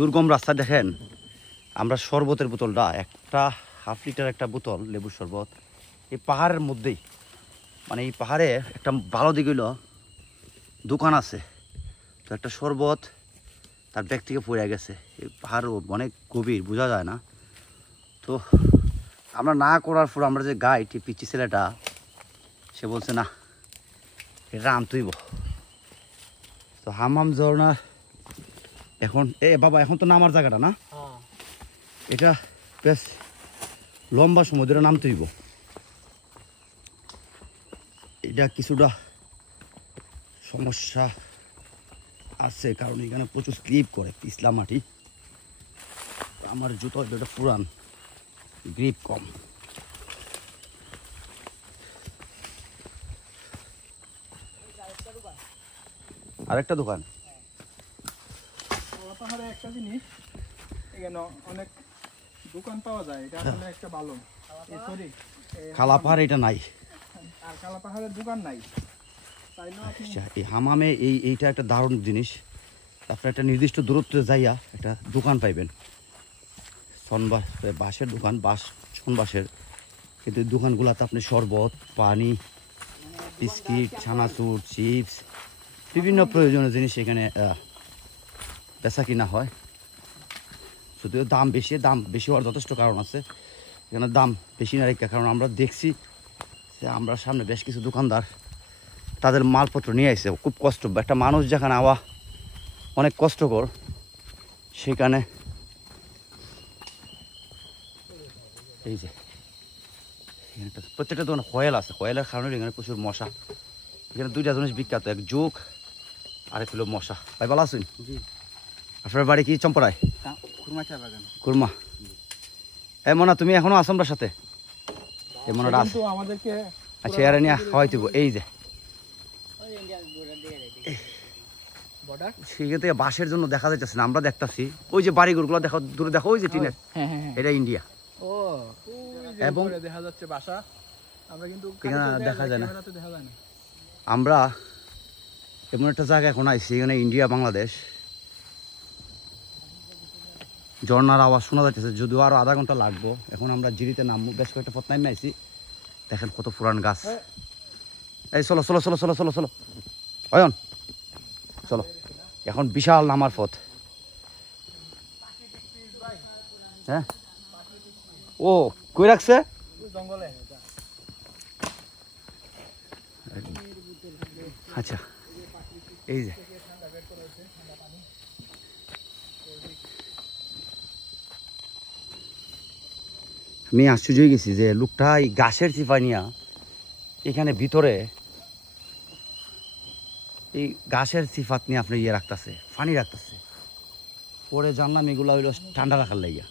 দুর্গম রাস্তা দেখেন। আমরা শরবতের বোতলটা একটা হাফ লিটার একটা বোতল লেবুর শরবত এই পাহাড়ের মধ্যেই, মানে এই পাহাড়ে একটা ভালো দিক হইল দোকান আছে। তো একটা শরবত তার ব্যাগ থেকে পড়ে গেছে। এই পাহাড় অনেক গভীর, বোঝা যায় না। তো আমরা না করার পর আমরা যে গাইড পিচ্ছি ছেলেটা সে বলছে না এটা আনতেইব। তো হামাম ঝর্ণা এখন বাবা এখন তো নামার জায়গাটা না, এটা বেশ লম্বা সময় ধরে নামতে হইব। এটা কিছুটা সমস্যা আছে কারণ এখানে প্রচুর স্লিপ করে, পিছলা মাটি। আমার জুতো এটা পুরান, গ্রিপ কম। আরেকটা দোকান পাহাড়ে একটা জিনিস এখানে অনেক দোকান পাওয়া যায়, এটা আসলে একটা ভালো। সরি, খালা পাহাড় এটা নাই, আর কালা পাহাড়ের দোকান নাই। আচ্ছা, এই হামামে এইটা একটা দারুণ জিনিস। আপনার একটা নির্দিষ্ট দূরত্বে যাইয়া একটা দোকান পাইবেন, বাঁশের দোকান, ছন বাঁশের। কিন্তু এই দোকানগুলোতে আপনি শরবত, পানি, বিস্কিট, ছানাচুর, চিপস, বিভিন্ন প্রয়োজনীয় জিনিস এখানে বেচা কিনা হয়। যদিও দাম বেশি হওয়ার যথেষ্ট কারণ আছে। এখানে দাম বেশি না রেখা, কারণ আমরা দেখছি যে আমরা সামনে বেশ কিছু দোকানদার তাদের মালপত্র নিয়ে আসছে। খুব কষ্ট, একটা মানুষ যেখানে আওয়া অনেক কষ্টকর, সেখানে এই যে প্রত্যেকটা দোকানে কয়েল আছে। কয়েলের কারণে এখানে প্রচুর মশা। এখানে দুইটা জিনিস বিখ্যাত, এক যোগ আর এক হলো মশা। ভাই ভালো আছেন? আপনার বাড়ি কি চম্পরায়? কুরমা। মনা তুমি এখনো আছো আমরার সাথে? মনাটা আছে আমাদেরকে। আচ্ছা, এরা নিয়ে খাওয়াই দিব। এই যে সেখান থেকে বাঁশের জন্য দেখা যাইতেছে না, আমরা দেখতেছি ওই যে বাড়িঘরগুলো দেখো, দূরে দেখো ওই যে টিনের, এটা ইন্ডিয়া। এবং দেখা যাচ্ছে বাসা, আমরা কিন্তু দেখা যায় না। আমরা এমন একটা জায়গা এখন আইছি, এখানে ইন্ডিয়া বাংলাদেশ। ঝর্ণার আওয়াজ শোনা যাচ্ছে, যদিও আরো আধা ঘন্টা লাগবো। এখন আমরা জিরিতে নামবো, বেশ কয়েকটা পথ নামে আইছি। দেখেন কত পুরান গাছ। এই চলো চলো চলো চলো চলো চলো অয়ন চলো, এখন বিশাল নামার পথ। হ্যাঁ, ও কই রাখছে জঙ্গলে। আচ্ছা, এই যে আমি আশ্চর্য হয়ে গেছি যে লোকটা এই গাছের চিপা নিয়া এখানে ভিতরে এই গাছের সিফাত নিয়ে আপনি ইয়ে রাখতেছে, পানি রাখতেছে। পরে জানলাম এগুলা হইলো ঠান্ডা রাখার লাইয়া।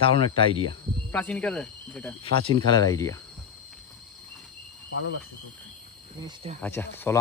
দারুণ একটা আইডিয়া, প্রাচীন কালের আইডিয়া। ভালো লাগছে খুব জিনিসটা। আচ্ছা চলো।